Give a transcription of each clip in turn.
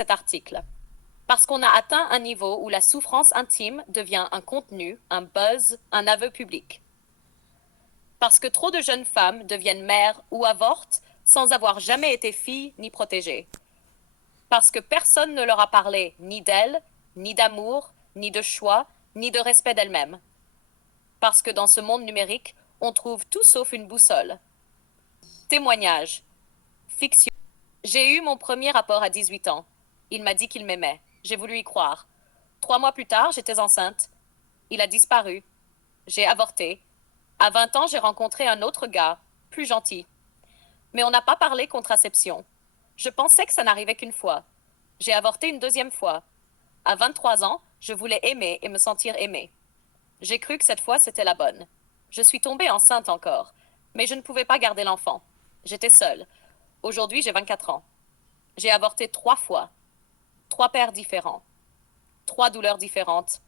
cet article. Parce qu'on a atteint un niveau où la souffrance intime devient un contenu, un buzz, un aveu public. Parce que trop de jeunes femmes deviennent mères ou avortent sans avoir jamais été filles ni protégées. Parce que personne ne leur a parlé ni d'elles, ni d'amour, ni de choix, ni de respect d'elles-mêmes. Parce que dans ce monde numérique, on trouve tout sauf une boussole. Témoignage. Fiction. J'ai eu mon premier rapport à 18 ans. Il m'a dit qu'il m'aimait. J'ai voulu y croire. 3 mois plus tard, j'étais enceinte. Il a disparu. J'ai avorté. À 20 ans, j'ai rencontré un autre gars, plus gentil. Mais on n'a pas parlé contraception. Je pensais que ça n'arrivait qu'une fois. J'ai avorté une deuxième fois. À 23 ans, je voulais aimer et me sentir aimée. J'ai cru que cette fois c'était la bonne. Je suis tombée enceinte encore, mais je ne pouvais pas garder l'enfant. J'étais seule. Aujourd'hui, j'ai 24 ans. J'ai avorté 3 fois. 3 pères différents. 3 douleurs différentes.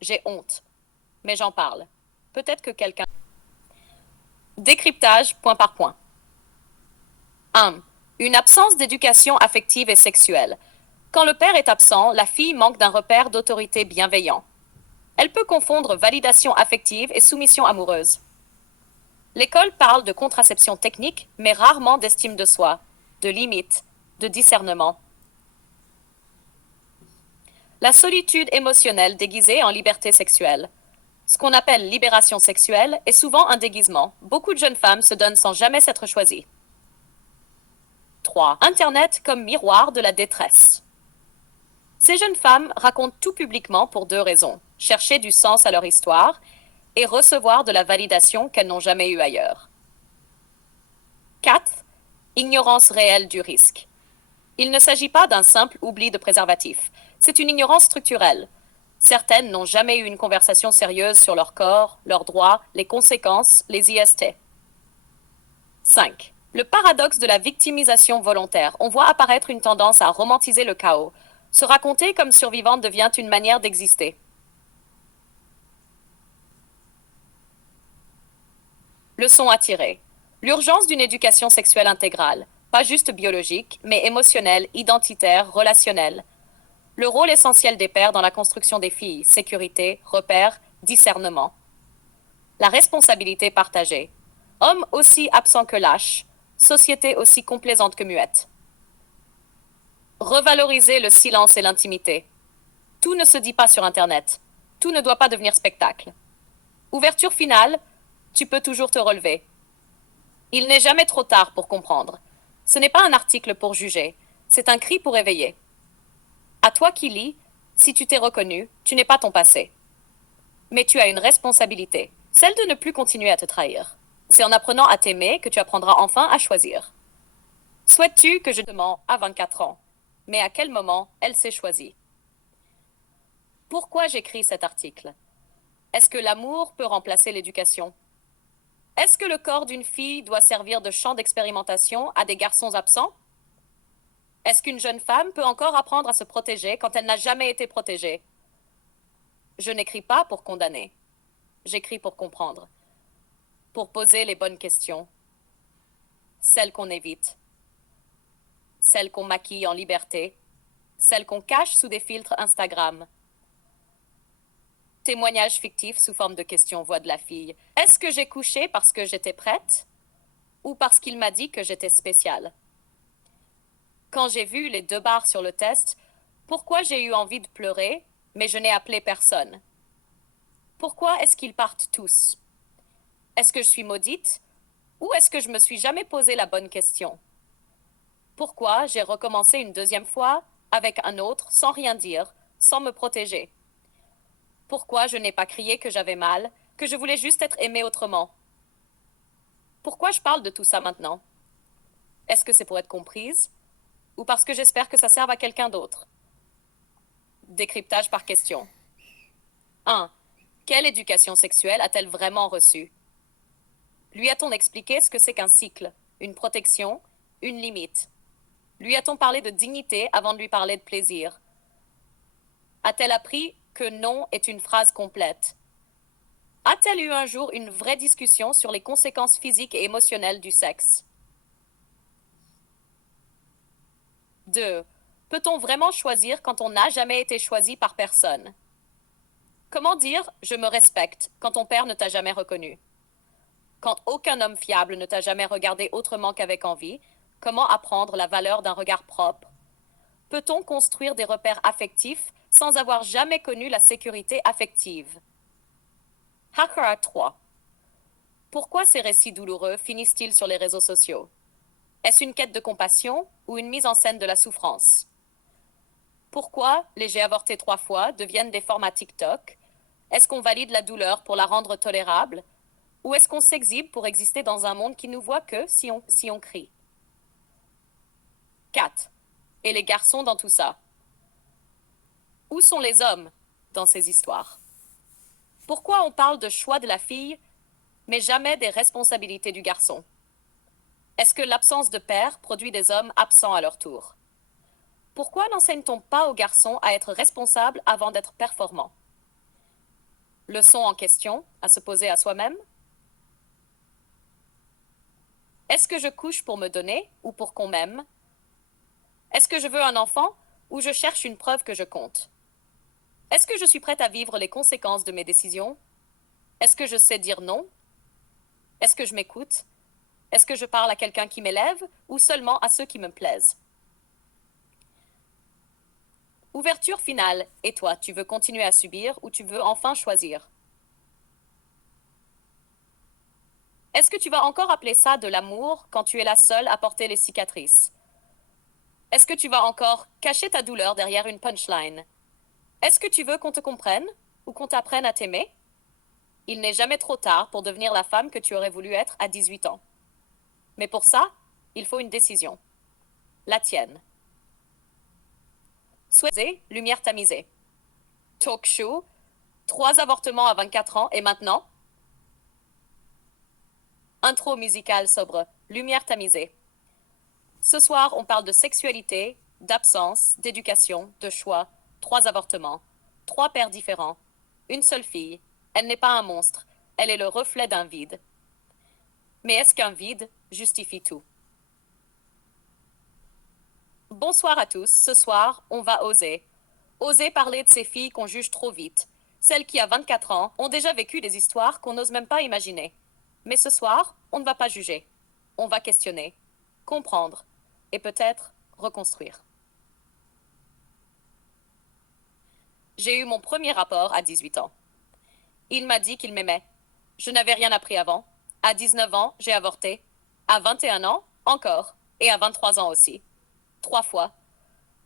J'ai honte. Mais j'en parle. Peut-être que quelqu'un... Décryptage point par point. 1. Une absence d'éducation affective et sexuelle. Quand le père est absent, la fille manque d'un repère d'autorité bienveillant. Elle peut confondre validation affective et soumission amoureuse. L'école parle de contraception technique, mais rarement d'estime de soi, de limites, de discernement. La solitude émotionnelle déguisée en liberté sexuelle. Ce qu'on appelle libération sexuelle est souvent un déguisement. Beaucoup de jeunes femmes se donnent sans jamais s'être choisies. 3. Internet comme miroir de la détresse. Ces jeunes femmes racontent tout publiquement pour 2 raisons. Chercher du sens à leur histoire et recevoir de la validation qu'elles n'ont jamais eue ailleurs. 4. Ignorance réelle du risque. Il ne s'agit pas d'un simple oubli de préservatif. C'est une ignorance structurelle. Certaines n'ont jamais eu une conversation sérieuse sur leur corps, leurs droits, les conséquences, les IST. 5. Le paradoxe de la victimisation volontaire. On voit apparaître une tendance à romantiser le chaos. Se raconter comme survivante devient une manière d'exister. Leçon à tirer. L'urgence d'une éducation sexuelle intégrale, pas juste biologique, mais émotionnelle, identitaire, relationnelle. Le rôle essentiel des pères dans la construction des filles, sécurité, repère, discernement. La responsabilité partagée. Homme aussi absent que lâche, société aussi complaisante que muette. Revaloriser le silence et l'intimité. Tout ne se dit pas sur Internet. Tout ne doit pas devenir spectacle. Ouverture finale, tu peux toujours te relever. Il n'est jamais trop tard pour comprendre. Ce n'est pas un article pour juger, c'est un cri pour éveiller. À toi qui lis, si tu t'es reconnu, tu n'es pas ton passé. Mais tu as une responsabilité, celle de ne plus continuer à te trahir. C'est en apprenant à t'aimer que tu apprendras enfin à choisir. Souhaites-tu que je te mens à 24 ans? Mais à quel moment elle s'est choisie? Pourquoi j'écris cet article? Est-ce que l'amour peut remplacer l'éducation? Est-ce que le corps d'une fille doit servir de champ d'expérimentation à des garçons absents? Est-ce qu'une jeune femme peut encore apprendre à se protéger quand elle n'a jamais été protégée? Je n'écris pas pour condamner. J'écris pour comprendre. Pour poser les bonnes questions. Celles qu'on évite. Celles qu'on maquille en liberté. Celles qu'on cache sous des filtres Instagram. Témoignage fictif sous forme de question voix de la fille. Est-ce que j'ai couché parce que j'étais prête? Ou parce qu'il m'a dit que j'étais spéciale? Quand j'ai vu les 2 barres sur le test, pourquoi j'ai eu envie de pleurer, mais je n'ai appelé personne? Pourquoi est-ce qu'ils partent tous? Est-ce que je suis maudite? Ou est-ce que je me suis jamais posé la bonne question? Pourquoi j'ai recommencé une deuxième fois, avec un autre, sans rien dire, sans me protéger? Pourquoi je n'ai pas crié que j'avais mal, que je voulais juste être aimée autrement? Pourquoi je parle de tout ça maintenant? Est-ce que c'est pour être comprise? Ou parce que j'espère que ça serve à quelqu'un d'autre? Décryptage par question. 1. Quelle éducation sexuelle a-t-elle vraiment reçue? Lui a-t-on expliqué ce que c'est qu'un cycle, une protection, une limite? Lui a-t-on parlé de dignité avant de lui parler de plaisir? A-t-elle appris que non est une phrase complète? A-t-elle eu un jour une vraie discussion sur les conséquences physiques et émotionnelles du sexe? 2. Peut-on vraiment choisir quand on n'a jamais été choisi par personne? Comment dire je me respecte quand ton père ne t'a jamais reconnu? Quand aucun homme fiable ne t'a jamais regardé autrement qu'avec envie, comment apprendre la valeur d'un regard propre? Peut-on construire des repères affectifs sans avoir jamais connu la sécurité affective? Hakara 3. Pourquoi ces récits douloureux finissent-ils sur les réseaux sociaux? Est-ce une quête de compassion ou une mise en scène de la souffrance? Pourquoi les j'ai avorté 3 fois deviennent des formats TikTok? Est-ce qu'on valide la douleur pour la rendre tolérable? Ou est-ce qu'on s'exhibe pour exister dans un monde qui nous voit que si on crie? 4. Et les garçons dans tout ça? Où sont les hommes dans ces histoires? Pourquoi on parle de choix de la fille, mais jamais des responsabilités du garçon? Est-ce que l'absence de père produit des hommes absents à leur tour? Pourquoi n'enseigne-t-on pas aux garçons à être responsables avant d'être performants? Leçon en question à se poser à soi-même. Est-ce que je couche pour me donner ou pour qu'on m'aime? Est-ce que je veux un enfant ou je cherche une preuve que je compte? Est-ce que je suis prête à vivre les conséquences de mes décisions? Est-ce que je sais dire non? Est-ce que je m'écoute? Est-ce que je parle à quelqu'un qui m'élève ou seulement à ceux qui me plaisent? Ouverture finale. Et toi, tu veux continuer à subir ou tu veux enfin choisir? Est-ce que tu vas encore appeler ça de l'amour quand tu es la seule à porter les cicatrices? Est-ce que tu vas encore cacher ta douleur derrière une punchline? Est-ce que tu veux qu'on te comprenne ou qu'on t'apprenne à t'aimer? Il n'est jamais trop tard pour devenir la femme que tu aurais voulu être à 18 ans. Mais pour ça, il faut une décision. La tienne. Souhaitez, lumière tamisée. Talk show, 3 avortements à 24 ans et maintenant? Intro musicale sobre, lumière tamisée. Ce soir, on parle de sexualité, d'absence, d'éducation, de choix, 3 avortements, 3 pères différents, une seule fille. Elle n'est pas un monstre, elle est le reflet d'un vide. Mais est-ce qu'un vide justifie tout? Bonsoir à tous, ce soir, on va oser. Oser parler de ces filles qu'on juge trop vite. Celles qui, à 24 ans, ont déjà vécu des histoires qu'on n'ose même pas imaginer. Mais ce soir, on ne va pas juger. On va questionner, comprendre et peut-être reconstruire. J'ai eu mon premier rapport à 18 ans. Il m'a dit qu'il m'aimait. Je n'avais rien appris avant. À 19 ans, j'ai avorté. À 21 ans, encore. Et à 23 ans aussi. 3 fois.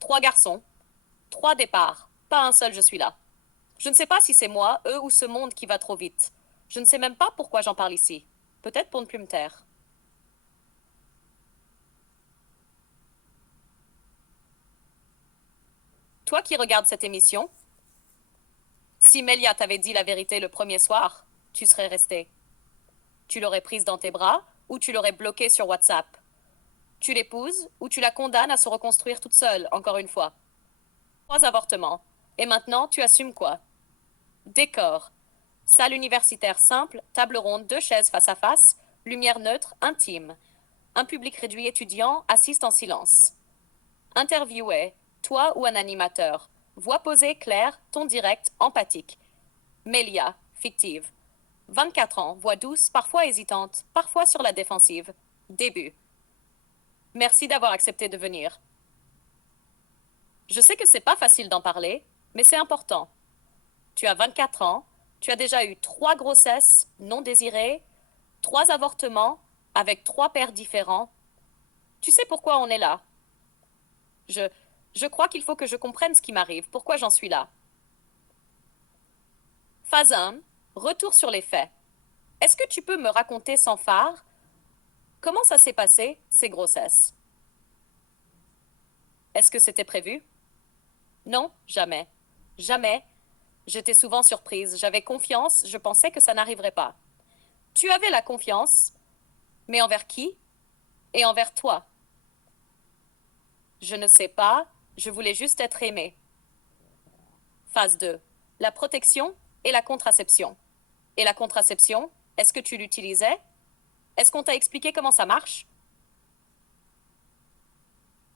3 garçons. 3 départs. Pas un seul je suis là. Je ne sais pas si c'est moi, eux ou ce monde qui va trop vite. Je ne sais même pas pourquoi j'en parle ici. Peut-être pour ne plus me taire. Toi qui regardes cette émission, si Melia t'avait dit la vérité le premier soir, tu serais resté. Tu l'aurais prise dans tes bras ou tu l'aurais bloquée sur WhatsApp. Tu l'épouses ou tu la condamnes à se reconstruire toute seule, encore une fois. 3 avortements. Et maintenant, tu assumes quoi? Décor. Salle universitaire simple, table ronde, 2 chaises face à face, lumière neutre, intime. Un public réduit étudiant assiste en silence. Interviewé, toi ou un animateur. Voix posée, claire, ton direct, empathique. Mélia, fictive. 24 ans, voix douce, parfois hésitante, parfois sur la défensive. Début. Merci d'avoir accepté de venir. Je sais que c'est pas facile d'en parler, mais c'est important. Tu as 24 ans, tu as déjà eu 3 grossesses non désirées, 3 avortements avec 3 pères différents. Tu sais pourquoi on est là? Je, je crois qu'il faut que je comprenne ce qui m'arrive, pourquoi j'en suis là. Phase 1, retour sur les faits. Est-ce que tu peux me raconter sans phare comment ça s'est passé, ces grossesses? Est-ce que c'était prévu? Non, jamais. Jamais. J'étais souvent surprise, j'avais confiance, je pensais que ça n'arriverait pas. Tu avais la confiance, mais envers qui? Et envers toi? Je ne sais pas, je voulais juste être aimée. Phase 2. La protection et la contraception. Et la contraception, est-ce que tu l'utilisais? Est-ce qu'on t'a expliqué comment ça marche?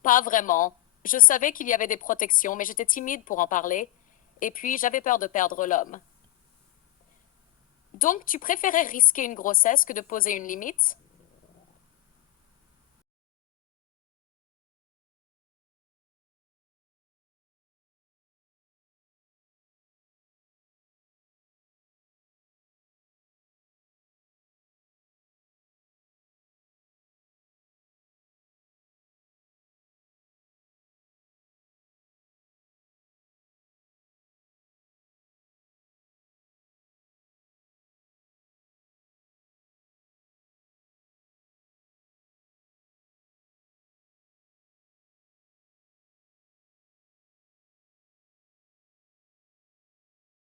Pas vraiment. Je savais qu'il y avait des protections, mais j'étais timide pour en parler, et puis j'avais peur de perdre l'homme. Donc, tu préférais risquer une grossesse que de poser une limite?